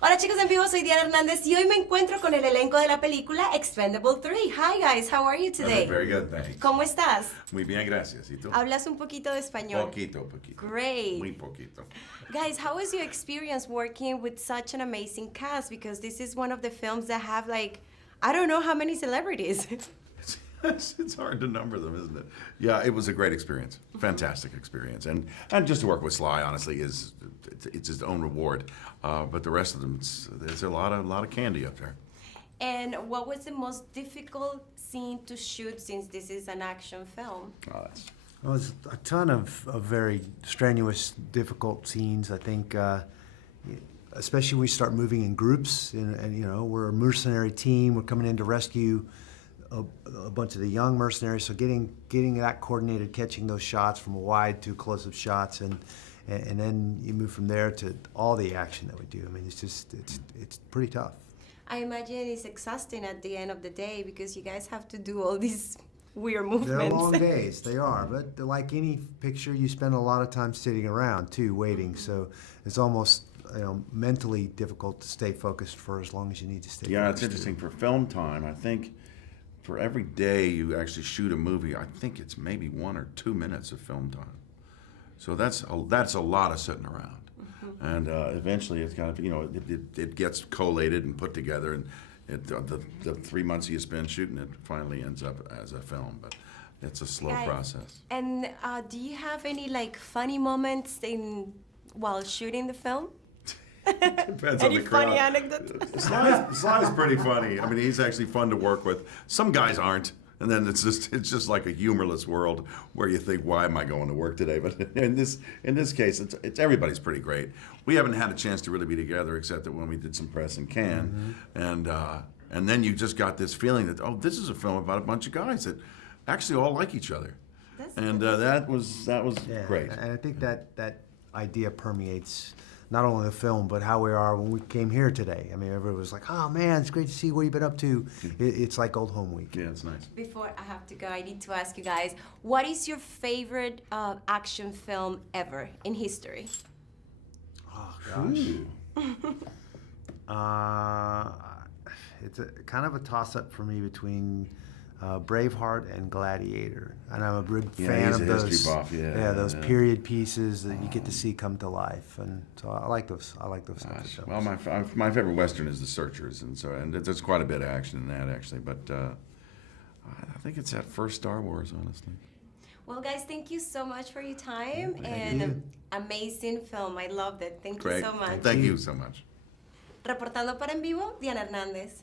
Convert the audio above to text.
Hola chicos en vivo, soy Diana Hernandez y hoy me encuentro con el elenco de la película Expendable 3. Hi guys, how are you today? Very good, thanks. ¿Cómo estás? Muy bien, gracias. ¿Y tú? ¿Hablas un poquito de español? Poquito. Great. Muy poquito. Guys, how was your experience working with such an amazing cast? Because this is one of the films that have like, I don't know how many celebrities. It's hard to number them, isn't it? Yeah, it was a great experience, fantastic experience, and just to work with Sly, honestly, it's his own reward. But the rest of them, there's a lot of candy up there. And what was the most difficult scene to shoot since this is an action film? Well, there's a ton of very strenuous, difficult scenes. I think, especially when we start moving in groups, and you know, we're a mercenary team. We're coming in to rescue a bunch of the young mercenaries. So getting that coordinated, catching those shots from wide to close-up shots, and then you move from there to all the action that we do. I mean, it's pretty tough. I imagine it's exhausting at the end of the day because you guys have to do all these weird movements. They're long days, they are, but like any picture, you spend a lot of time sitting around too, waiting. So it's almost, you know, mentally difficult to stay focused for as long as you need to stay. Yeah, it's interesting for film time. I think for every day you actually shoot a movie, I think it's maybe 1 or 2 minutes of film time. So that's a lot of sitting around. And eventually it's got to, you know, it gets collated and put together, and the 3 months you spend shooting it finally ends up as a film, but it's a slow process. And do you have any like funny moments while shooting the film? Depends on the crowd. Any funny anecdotes? Sly's pretty funny. I mean, he's actually fun to work with. Some guys aren't. And then it's just like a humorless world where you think, why am I going to work today? But in this case, it's everybody's pretty great. We haven't had a chance to really be together except that when we did some press in Cannes, and then you just got this feeling that, oh, this is a film about a bunch of guys that actually all like each other, that was great. And I think that idea permeates not only the film, but how we are when we came here today. I mean, everybody was like, oh man, it's great to see what you've been up to. It's like old home week. Yeah, it's nice. Before I have to go, I need to ask you guys, what is your favorite action film ever in history? Oh gosh. It's kind of a toss-up for me between Braveheart and Gladiator, and I'm a big fan of those. History buff, those period pieces that you get to see come to life, and so I like those. I like those types of films. Well, my favorite Western is The Searchers, and there's quite a bit of action in that actually. But I think it's that first Star Wars, honestly. Well, guys, thank you so much for your time and amazing film. I loved it. Thank you so much. Thank you so much. Reportando para En Vivo, Diana Hernandez.